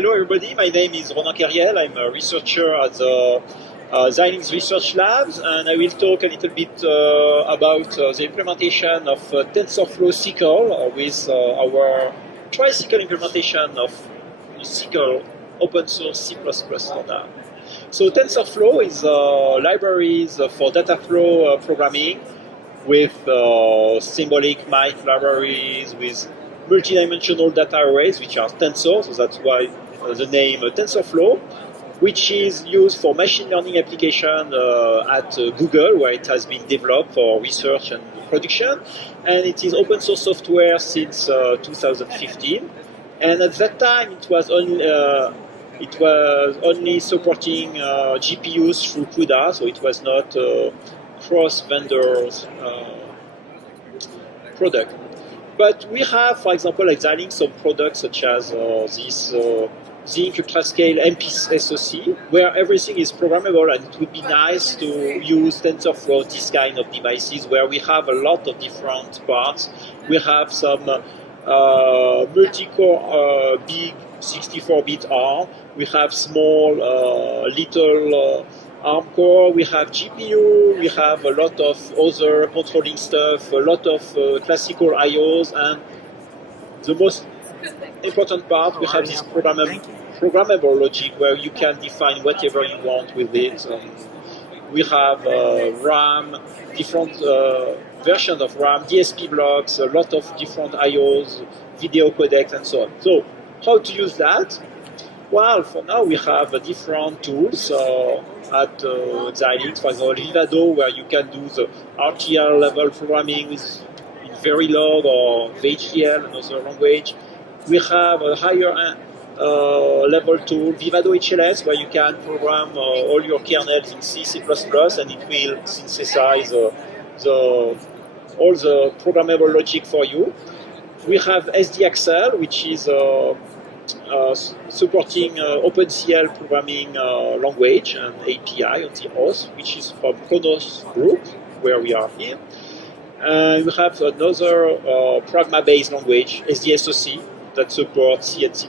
Hello everybody, my name is Ronan Keriel. I'm a researcher at the Xilinx Research Labs, and I will talk a little bit about the implementation of TensorFlow SYCL with our tricycle implementation of SYCL open source C++ standard. So TensorFlow is libraries for data flow programming with symbolic Mite libraries, with multidimensional data arrays, which are tensors, so that's why the name TensorFlow, which is used for machine learning application at Google, where it has been developed for research and production, and it is open source software since 2015. And at that time, it was only supporting GPUs through CUDA, so it was not cross-vendors product. But we have, for example, at Xilinx, some products such as this Zinc Ultrascale MP SoC, where everything is programmable, and it would be nice to use TensorFlow, this kind of devices, where we have a lot of different parts. We have some multi-core big 64-bit ARM. We have small little ARM core, we have GPU, we have a lot of other controlling stuff, a lot of classical IOs, and the most important part, we have this programmable logic where you can define whatever you want with it. We have RAM, different versions of RAM, DSP blocks, a lot of different IOs, video codecs, and so on. So, how to use that? Well, for now we have different tools at Xilinx, for example, Vivado, where you can do the RTL level programming with Verilog or VHDL, another language. We have a higher level tool, Vivado HLS, where you can program all your kernels in C, C++, and it will synthesize all the programmable logic for you. We have SDAccel, which is supporting OpenCL programming language and API on the OS, which is from Khronos Group, where we are here. And we have another Pragma-based language, SDSoC, that supports C and C++,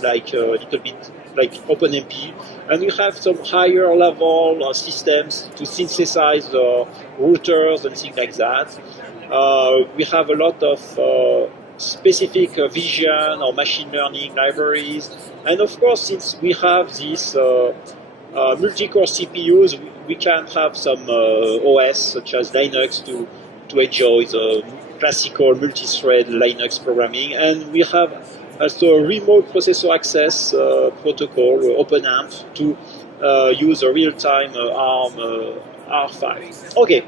like a little bit like OpenMP. And we have some higher level systems to synthesize routers and things like that. We have a lot of specific vision or machine learning libraries. And of course, since we have these multi-core CPUs, we can have some OS such as Linux to enjoy the classical multi-thread Linux programming. And we have also a remote processor access protocol, OpenAMP, to use a real-time ARM R5. Okay.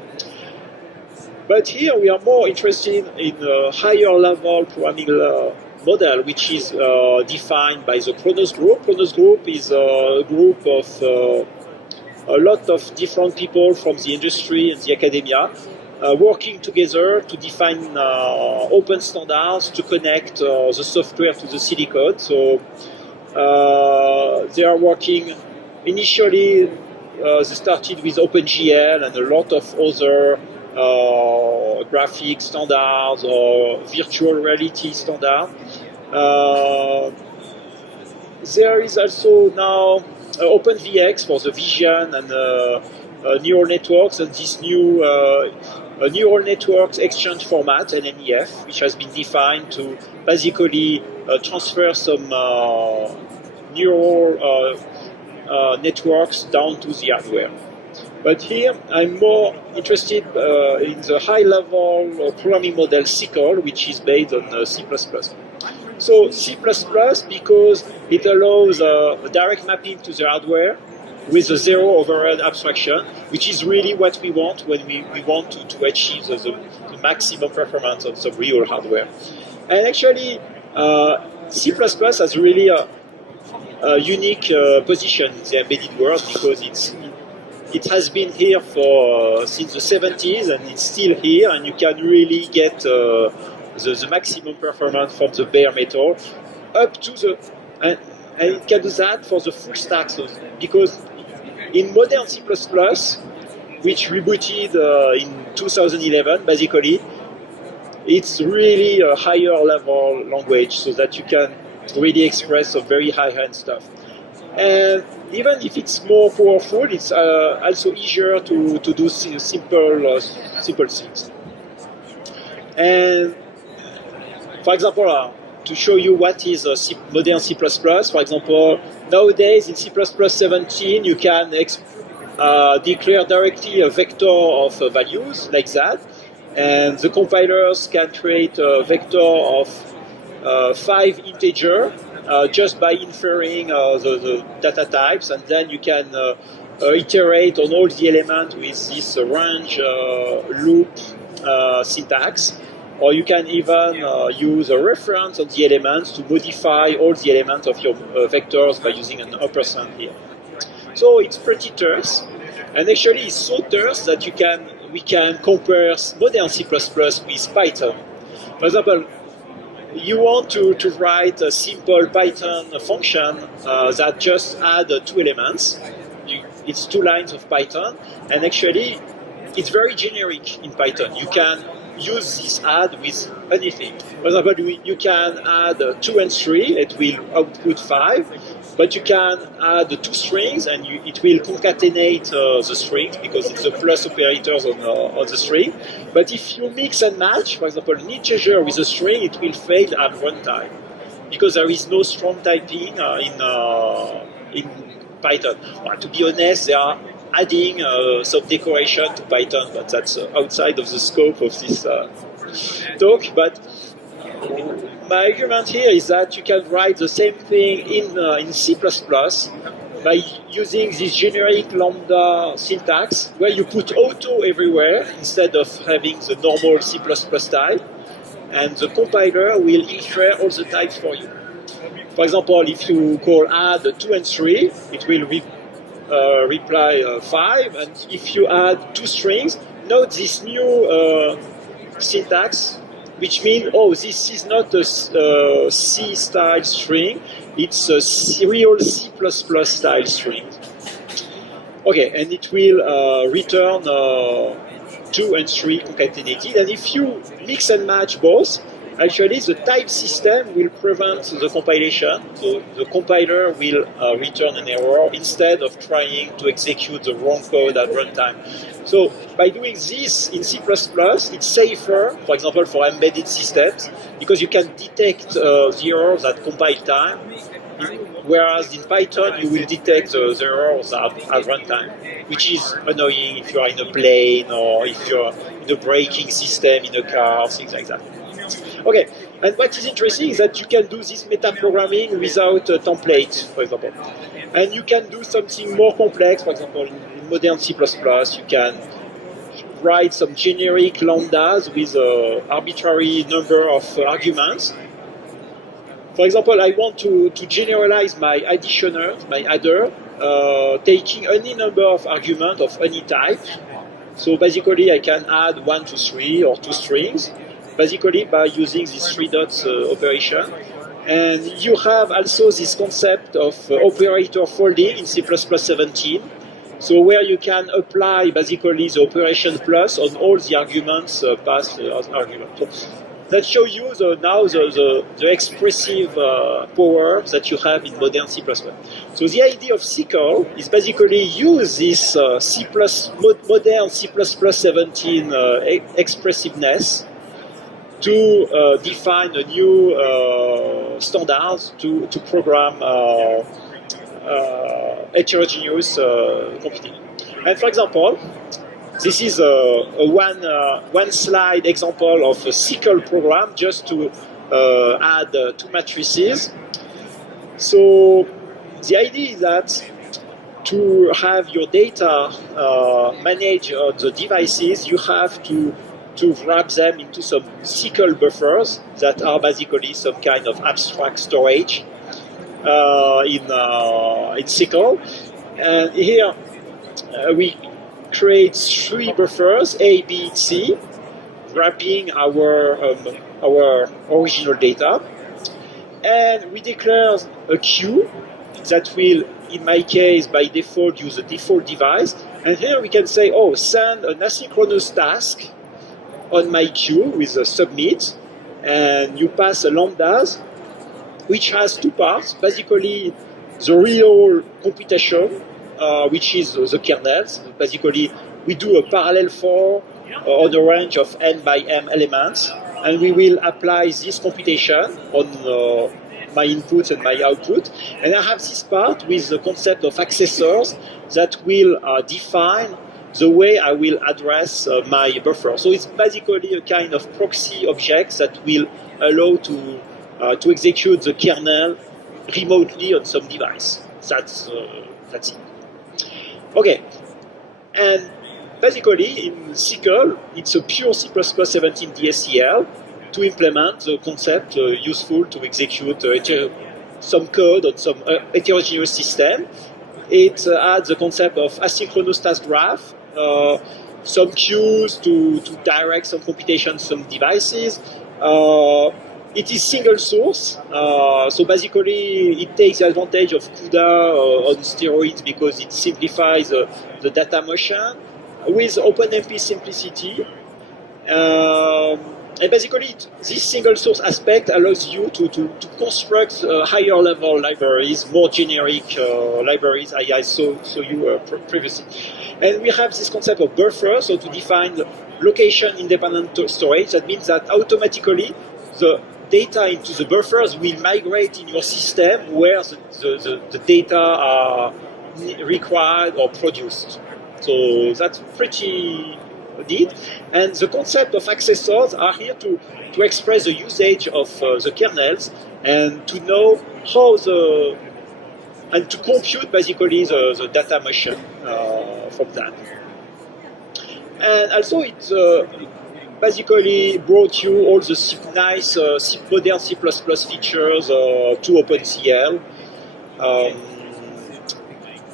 But here we are more interested in a higher level programming model, which is defined by the Khronos Group. Khronos Group is a group of a lot of different people from the industry and the academia working together to define open standards to connect the software to the silicon. So they are working initially, they started with OpenGL and a lot of other graphic standards or virtual reality standard. There is also now OpenVX for the vision and neural networks, and this new neural networks exchange format, NNEF, which has been defined to basically transfer some neural networks down to the hardware. But here, I'm more interested in the high-level programming model SYCL, which is based on C++. So C++, because it allows a direct mapping to the hardware with a zero overhead abstraction, which is really what we want when we want to achieve the maximum performance of the real hardware. And actually, C++ has really a unique position in the embedded world, because it has been here for since the 70s, and it's still here, and you can really get the maximum performance from the bare metal up to the, and it can do that for the full stack. So, because in modern C++, which rebooted in 2011, basically, it's really a higher level language, so that you can really express some very high-end stuff. And even if it's more powerful, it's also easier to do simple things. And for example, to show you what is modern C++, for example, nowadays in C++ 17 you can declare directly a vector of values like that, and the compilers can create a vector of 5 integers just by inferring the data types, and then you can iterate on all the elements with this range loop syntax. Or you can even use a reference on the elements to modify all the elements of your vectors by using an ampersand here. So it's pretty terse, and actually it's so terse that we can compare modern C++ with Python. For example, you want to write a simple Python function that just add 2 elements. It's 2 lines of Python, and actually it's very generic in Python. You can use this add with anything. For example, you can add 2 and 3, it will output 5, but you can add 2 strings and it will concatenate the strings because it's the plus operators on the string. But if you mix and match, for example, an integer with a string, it will fail at runtime because there is no strong typing in Python. Well, to be honest, they are adding some decoration to Python, but that's outside of the scope of this talk. But my argument here is that you can write the same thing in C++ by using this generic lambda syntax where you put auto everywhere instead of having the normal C++ type, and the compiler will infer all the types for you. For example, if you call add 2 and 3, it will reply 5, and if you add 2 strings, note this new syntax, which means, oh, this is not a C-style string, it's a real C++ style string. Okay, and it will return 2 and 3 concatenated, and if you mix and match both, actually the type system will prevent the compilation, so the compiler will return an error instead of trying to execute the wrong code at runtime. So by doing this in C++, it's safer, for example, for embedded systems, because you can detect the errors at compile time, whereas in Python you will detect the errors at runtime, which is annoying if you are in a plane or if you're in a braking system in a car, things like that. Okay, and what is interesting is that you can do this metaprogramming without a template, for example. And you can do something more complex, for example, in modern C++, you can write some generic lambdas with an arbitrary number of arguments. For example, I want to generalize my additioner, my adder, taking any number of arguments of any type. So basically, I can add 1 to 3 or 2 strings, basically by using this 3 dots operation. And you have also this concept of operator folding in C++ 17. So where you can apply basically the operation plus on all the arguments passed as argument. So that shows you now the expressive power that you have in modern C++. So the idea of SYCL is basically use this modern C++ 17 expressiveness to define a new standards to program heterogeneous computing. And for example, this is a one slide example of a SYCL program just to add 2 matrices. So the idea is that to have your data managed on the devices, you have to wrap them into some SYCL buffers that are basically some kind of abstract storage in SYCL. And here we create 3 buffers, A, B, C, wrapping our original data. And we declare a queue that will, in my case, by default, use a default device. And here we can say, oh, send an asynchronous task on my queue with a submit, and you pass a lambdas, which has two parts. Basically, the real computation, which is the kernels. Basically, we do a parallel for on a range of n by m elements, and we will apply this computation on my inputs and my output. And I have this part with the concept of accessors that will define the way I will address my buffer. So it's basically a kind of proxy object that will allow to execute the kernel remotely on some device. That's it. Okay, and basically in SYCL, it's a pure C++17 DSCL to implement the concept useful to execute some code on some heterogeneous system. It adds the concept of asynchronous task graph, some queues to direct some computation, some devices. It is single source, so basically it takes advantage of CUDA on steroids because it simplifies the data motion with OpenMP simplicity. And basically, this single source aspect allows you to construct higher level libraries, more generic libraries I saw you previously. And we have this concept of buffer, so to define location independent storage. That means that automatically the data into the buffers will migrate in your system where the data are required or produced. So that's pretty neat. And the concept of accessors are here to express the usage of the kernels and to know how and to compute basically the data motion from that. And also it basically brought you all the nice modern C++ features to OpenCL,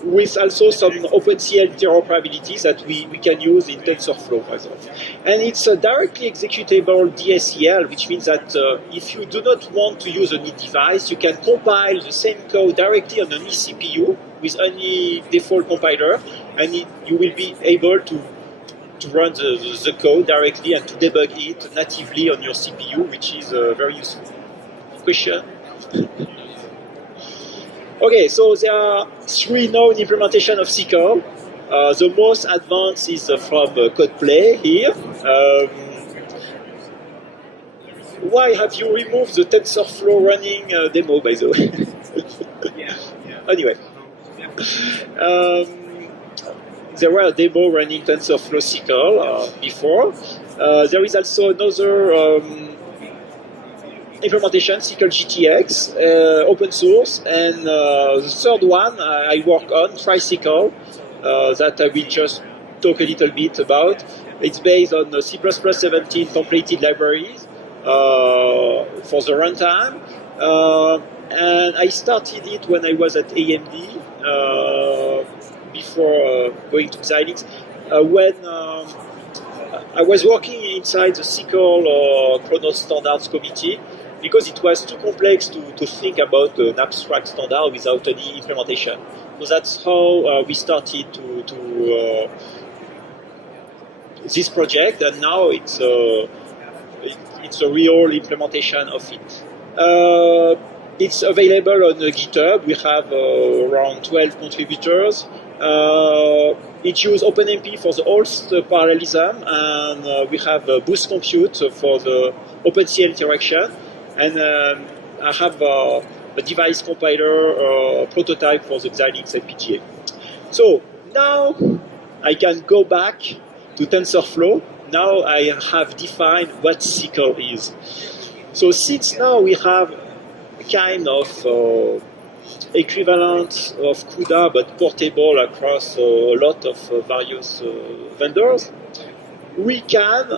with also some OpenCL interoperabilities that we can use in TensorFlow, for example. And it's a directly executable DSCL, which means that if you do not want to use an device, you can compile the same code directly on an eCPU with any default compiler, and you will be able to run the code directly and to debug it natively on your CPU, which is very useful. Question? Okay, so there are three known implementations of SYCL. The most advanced is from CodePlay here. Why have you removed the TensorFlow running demo, by the way? Anyway. There were a demo running TensorFlow SYCL before. There is also another implementation, SYCL GTX, open source, and the third one I work on, TriSYCL, that I will just talk a little bit about. It's based on the C++17 templated libraries for the runtime, and I started it when I was at AMD before going to Xilinx, when I was working inside the SYCL Khronos Standards Committee, because it was too complex to think about an abstract standard without any implementation. So that's how we started to this project, and now it's a real implementation of it. It's available on GitHub. We have around 12 contributors. It uses OpenMP for the host parallelism, and we have Boost Compute for the OpenCL interaction. And I have a device compiler prototype for the Xilinx FPGA. So now I can go back to TensorFlow. Now I have defined what SYCL is. So since now we have a kind of equivalent of CUDA but portable across a lot of various vendors, we can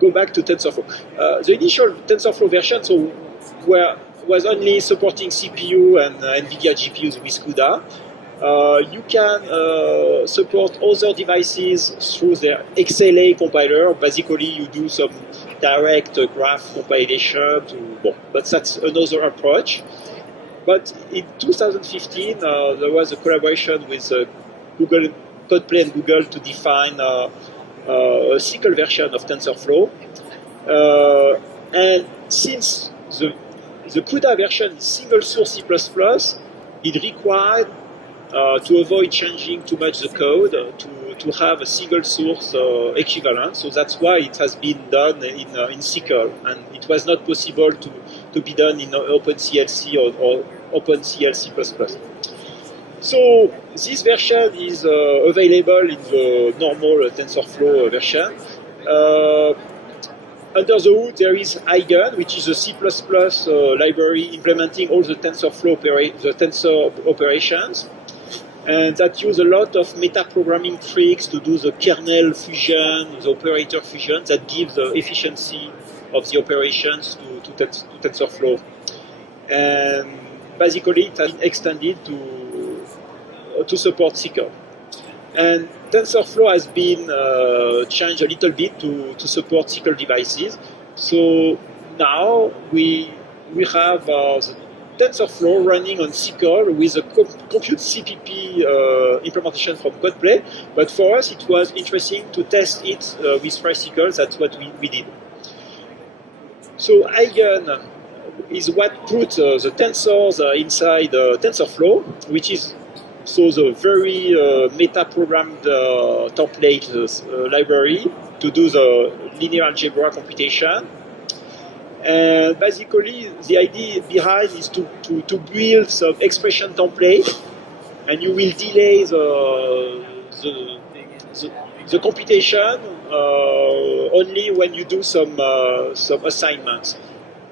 go back to TensorFlow. The initial TensorFlow version was only supporting CPU and NVIDIA GPUs with CUDA. You can support other devices through their XLA compiler. Basically, you do some direct graph compilation, but that's another approach. But in 2015, there was a collaboration with Google, CodePlay and Google to define a SYCL version of TensorFlow. And since the the CUDA version is single source C++. It required to avoid changing too much the code to have a single source equivalent. So that's why it has been done in SYCL, and it was not possible to be done in OpenCL or OpenCL C++. So this version is available in the normal TensorFlow version. Under the hood, there is Eigen, which is a C++ library implementing all the TensorFlow tensor operations, and that use a lot of meta-programming tricks to do the kernel fusion, the operator fusion, that gives the efficiency of the operations to TensorFlow. And basically, it has been extended to support SYCL. And TensorFlow has been changed a little bit to support SYCL devices. So now we have the TensorFlow running on SYCL with a Compute CPP implementation from CodePlay. But for us, it was interesting to test it with FreeSYCL. That's what we did. So Eigen is what put the tensors inside TensorFlow, which is the very meta-programmed template library to do the linear algebra computation. And basically, the idea behind is to build some expression template, and you will delay the computation only when you do some assignments.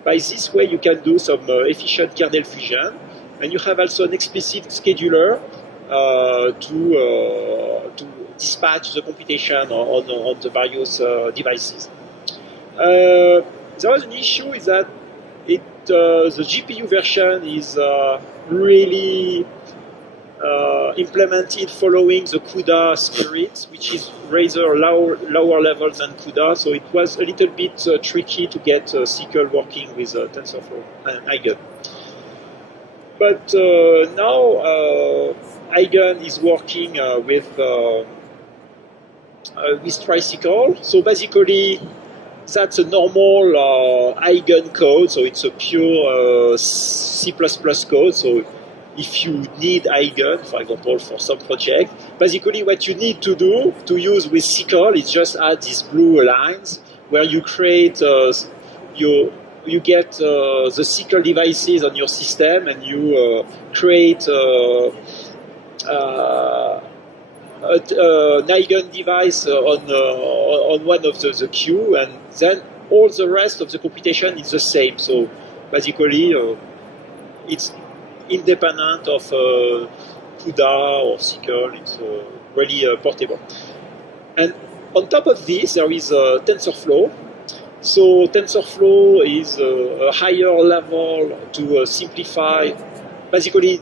By this way, you can do some efficient kernel fusion, and you have also an explicit scheduler to dispatch the computation on the various devices. There was an issue is that the GPU version is really implemented following the CUDA spirit, which is rather lower level than CUDA, so it was a little bit tricky to get SYCL working with TensorFlow and Eigen. But now Eigen is working with FreeSYCL. So basically, that's a normal Eigen code. So it's a pure C++ code. So if you need Eigen, for example, for some project, basically what you need to do to use with SYCL is just add these blue lines where you create you get the SYCL devices on your system, and you create an Eigen device on one of the queue, and then all the rest of the computation is the same. So basically, it's independent of CUDA or SYCL. It's really portable. And on top of this, there is TensorFlow. So TensorFlow is a higher level to simplify. Basically,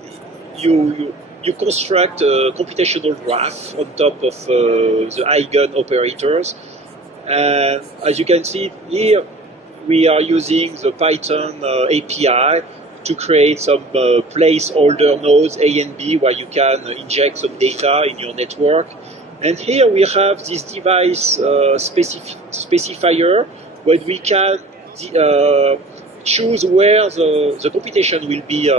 you construct a computational graph on top of the Eigen operators. And as you can see here, we are using the Python API to create some placeholder nodes A and B where you can inject some data in your network. And here we have this device specifier where we can choose where the computation will be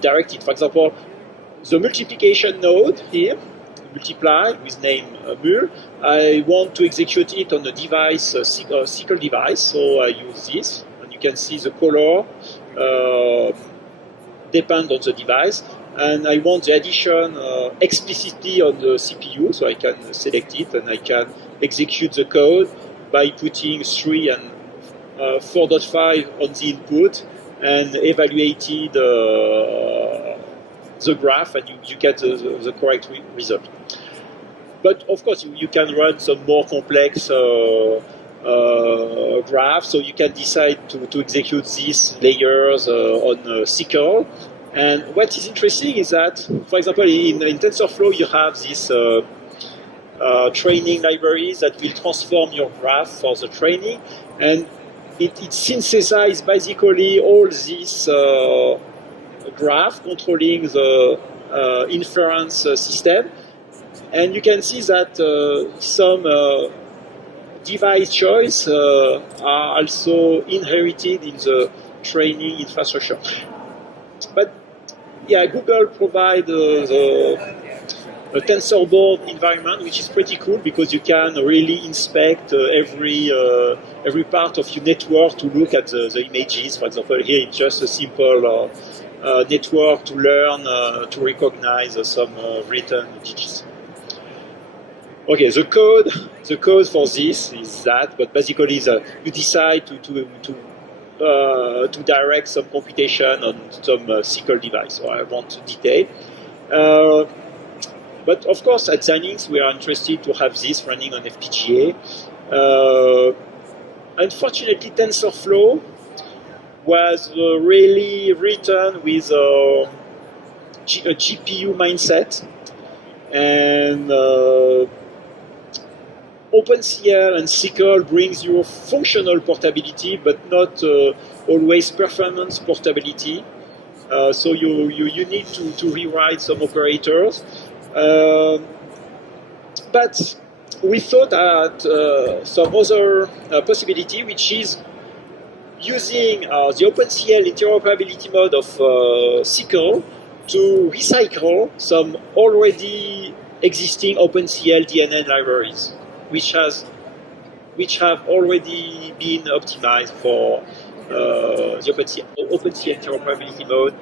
directed. For example, the multiplication node here, multiply with name mul, I want to execute it on a device, SYCL device, so I use this, and you can see the color depend on the device, and I want the addition explicitly on the CPU, so I can select it and I can execute the code by putting 3 and 4.5 on the input and evaluated the graph, and you get the correct result. But of course, you can run some more complex graph, so you can decide to execute these layers on SYCL. And what is interesting is that, for example, in TensorFlow, you have this training libraries that will transform your graph for the training, and it synthesizes basically all this graph controlling the inference system. And you can see that some device choice are also inherited in the training infrastructure. But yeah, Google provide a TensorBoard environment, which is pretty cool because you can really inspect every part of your network to look at the images. For example, here it's just a simple network to learn to recognize some written digits. Okay, the code for this is that, but basically you decide to direct some computation on some SQL device. So I want to detail. But of course, at Xilinx, we are interested to have this running on FPGA. Unfortunately, TensorFlow was really written with a GPU mindset, and OpenCL and SYCL brings you functional portability, but not always performance portability. So you need to rewrite some operators. But we thought at some other possibility, which is using the OpenCL interoperability mode of SYCL to recycle some already existing OpenCL DNN libraries, which have already been optimized for the OpenCL interoperability mode.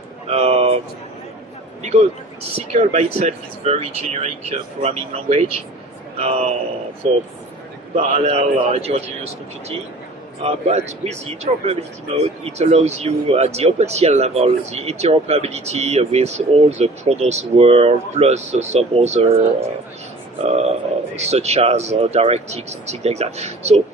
Because SYCL by itself is very generic programming language for parallel heterogeneous computing. But with the interoperability mode, it allows you at the OpenCL level the interoperability with all the Khronos world plus some other such as DirectX and things like that. So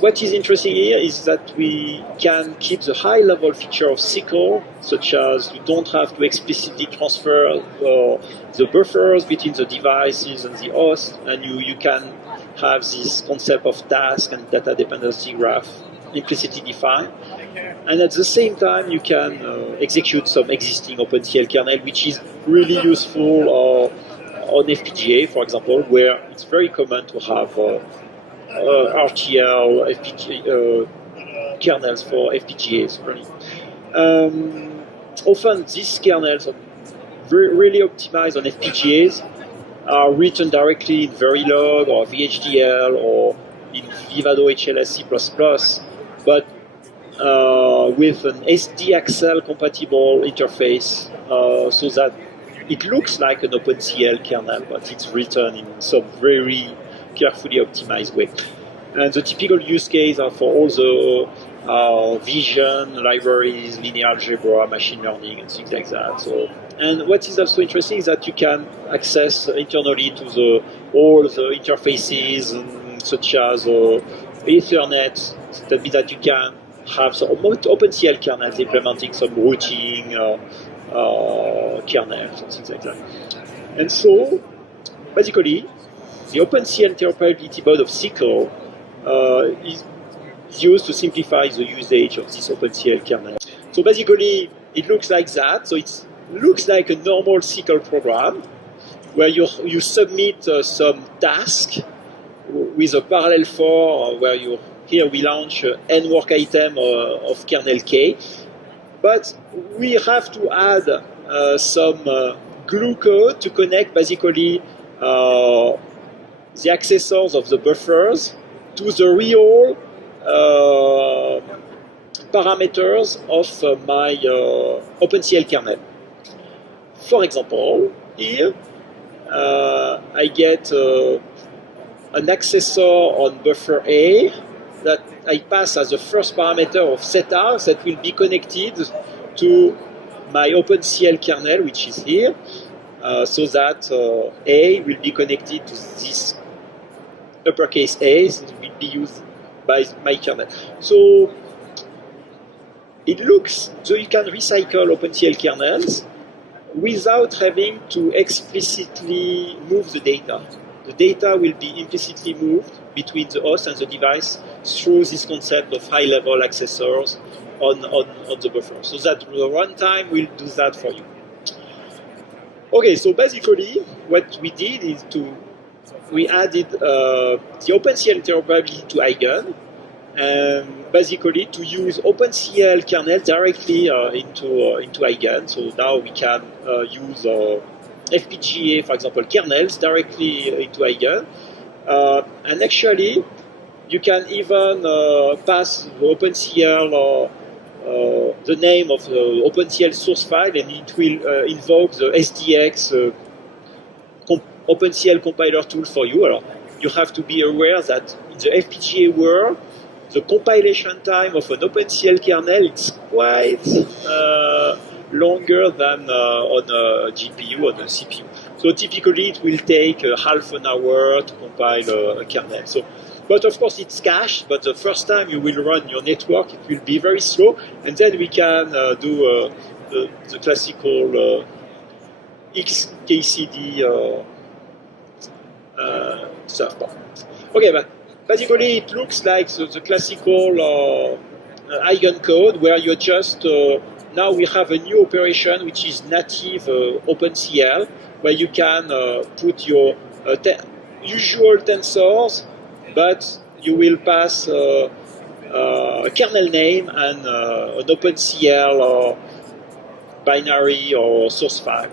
what is interesting here is that we can keep the high-level feature of SYCL, such as you don't have to explicitly transfer the buffers between the devices and the host, and you can have this concept of task and data dependency graph implicitly defined. And at the same time, you can execute some existing OpenCL kernel, which is really useful on FPGA, for example, where it's very common to have RTL FPGA kernels for FPGAs running. Often these kernels are really optimized on FPGAs are written directly in Verilog or VHDL or in Vivado HLS C++, but with an SDAccel compatible interface, so that it looks like an OpenCL kernel, but it's written in some very carefully optimized way. And the typical use case are for all the vision libraries, linear algebra, machine learning, and things like that. So, and what is also interesting is that you can access internally to all the interfaces, such as Ethernet. That means that you can have some OpenCL kernels implementing some routing kernels and things like that. And so, basically, the OpenCL interoperability mode of SYCL is used to simplify the usage of this OpenCL kernel. So basically, it looks like that. So it looks like a normal SYCL program where you submit some task with a parallel for where here we launch n work item of kernel K. But we have to add some glue code to connect basically the accessors of the buffers to the real parameters of my OpenCL kernel. For example, here I get an accessor on buffer A that I pass as the first parameter of theta that will be connected to my OpenCL kernel, which is here, so that A will be connected to this uppercase A, that will be used by my kernel. So it looks so you can recycle OpenCL kernels without having to explicitly move the data. The data will be implicitly moved between the host and the device through this concept of high-level accessors on the buffer. So that the runtime will do that for you. Okay, so basically what we did is we added the OpenCL interoperability to Eigen, and basically to use OpenCL kernel directly into Eigen. So now we can use FPGA, for example, kernels directly into Eigen. And actually, you can even pass the OpenCL the name of the OpenCL source file, and it will invoke the SDX OpenCL compiler tool for you. You have to be aware that in the FPGA world, the compilation time of an OpenCL kernel is quite longer than on a GPU or a CPU. So typically it will take half an hour to compile a kernel. So, but of course it's cached, but the first time you will run your network, it will be very slow, and then we can do the classical XKCD stuff. Okay, but basically it looks like the classical Eigen code where you just, now we have a new operation which is native OpenCL, where you can put your usual tensors, but you will pass a kernel name and an OpenCL binary or source file.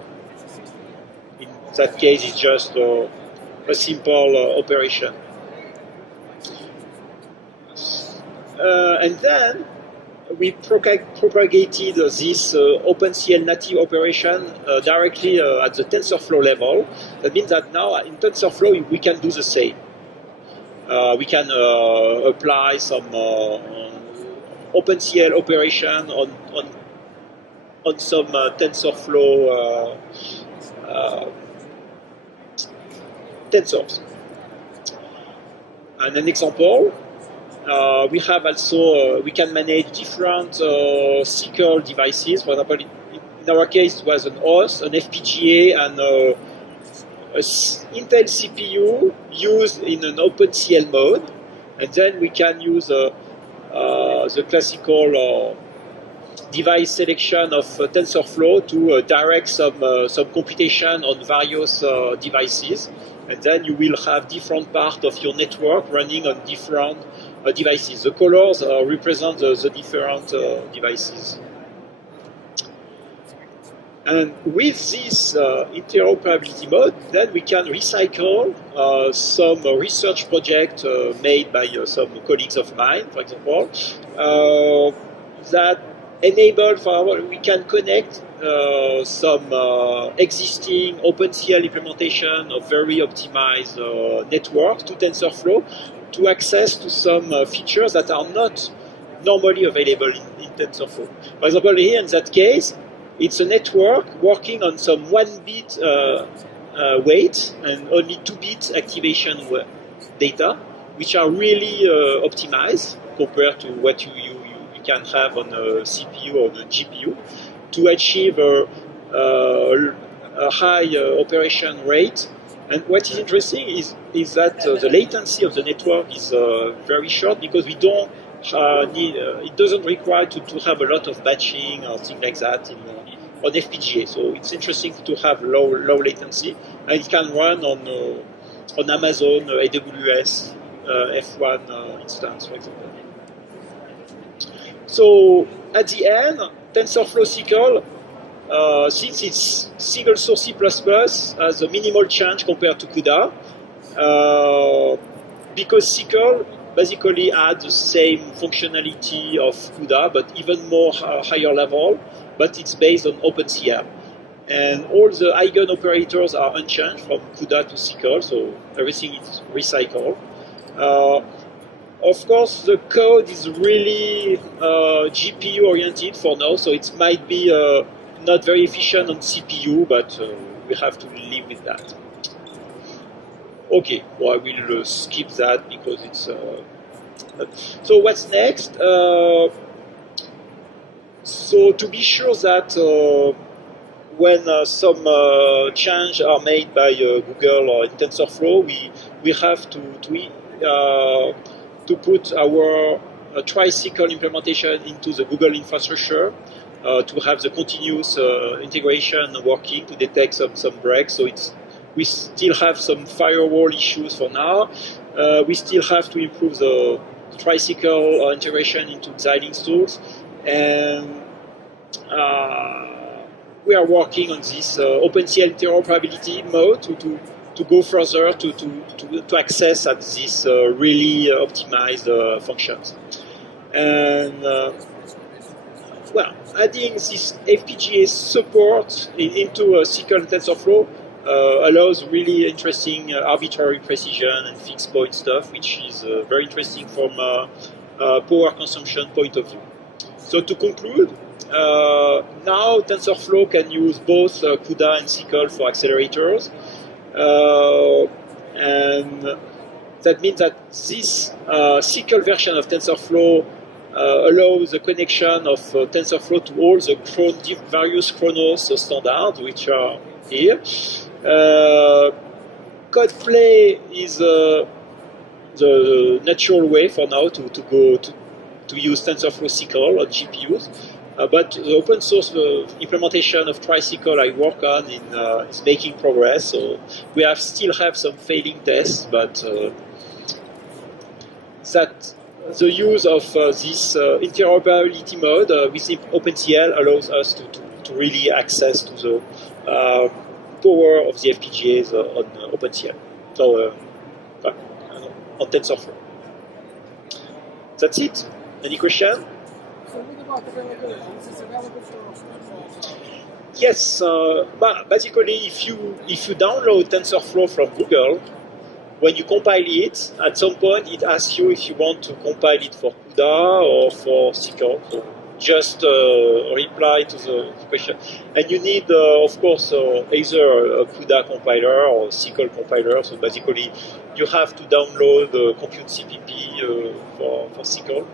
In that case, it's just a simple operation. And then we propagated this OpenCL native operation directly at the TensorFlow level. That means that now in TensorFlow we can do the same. We can apply some OpenCL operation on some TensorFlow tensors. And an example. We have also, we can manage different SYCL devices. For example, in our case, it was an OS, an FPGA, and an Intel CPU used in an OpenCL mode. And then we can use the classical device selection of TensorFlow to direct some computation on various devices. And then you will have different parts of your network running on different devices. The colors represent the different devices. And with this interoperability mode, then we can recycle some research project made by some colleagues of mine, for example, that enable, we can connect some existing OpenCL implementation of very optimized network to TensorFlow to access to some features that are not normally available in TensorFlow. For example, here in that case, it's a network working on some 1-bit weight and only 2-bit activation data, which are really optimized compared to what you can have on a CPU or a GPU to achieve a high operation rate. And what is interesting is that the latency of the network is very short because we don't need, it doesn't require to have a lot of batching or things like that on FPGA. So it's interesting to have low latency, and it can run on Amazon AWS F1 instance, for example. So at the end, TensorFlow SYCL, since it's single source C++, has a minimal change compared to CUDA, because SYCL basically adds the same functionality of CUDA, but even more higher level, but it's based on OpenCL. And all the Eigen operators are unchanged from CUDA to SYCL, so everything is recycled. Of course, the code is really GPU oriented for now, so it might be not very efficient on CPU, but we have to live with that. Okay, well, I will skip that because it's... So what's next? So to be sure that when some changes are made by Google or in TensorFlow, we have to put our tricycle implementation into the Google infrastructure to have the continuous integration working to detect some breaks. So we still have some firewall issues for now. We still have to improve the Tricycle integration into Xilinx tools, and we are working on this OpenCL interoperability mode to go further to access at these really optimized functions. And well, adding this FPGA support into a SYCL TensorFlow allows really interesting arbitrary precision and fixed point stuff, which is very interesting from a power consumption point of view. So to conclude, now TensorFlow can use both CUDA and SYCL for accelerators, and that means that this SYCL version of TensorFlow allows the connection of TensorFlow to all the various Khronos standards, which are here. CodePlay is the natural way for now to use TensorFlow SYCL on GPUs. But the open source implementation of Tricycle I work on is making progress. So we still have some failing tests, but that the use of this interoperability mode with OpenCL allows us to really access to the power of the FPGAs on OpenCL. So on TensorFlow. That's it. Any question? So what about availability? Is this available for? Yes, but basically, if you download TensorFlow from Google, when you compile it, at some point it asks you if you want to compile it for CUDA or for SYCL. So just reply to the question, and you need, of course, either a CUDA compiler or a SYCL compiler. So basically, you have to download the Compute CPP for SYCL.